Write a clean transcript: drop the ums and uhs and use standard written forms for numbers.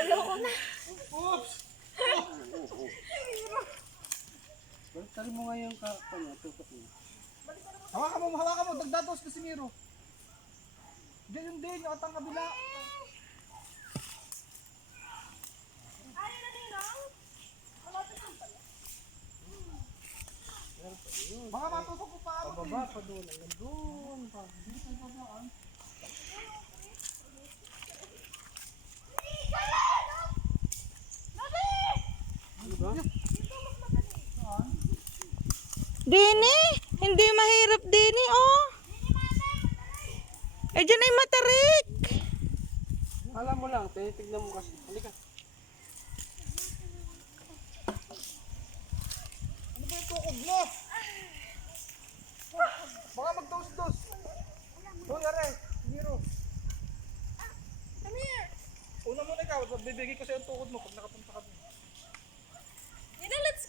Ayoko na. Oops! Baliktari mo nga yung kanya, tukot mo. Hawakan mo, dagdatos kasi Miro. Diyan din, yung atang kabila. Ayaw na ninang. Malapit lang pala. Baka matusok ko pa. Pababa pa doon, hanggang doon pa. Hindi tayo babaan. Ano ba? Dini, hindi mahirap Dini, oh. Eh, dyan ay matarik. Alam mo lang, tignan mo kasi. Halika. Ano ba yung tukod mo? Baka magdos-dos. Doon nga rin, Miro. Come here. Una muna ikaw, bibigay ko sa'yo ang tukod mo pag nakapunta ka doon. Nina, let's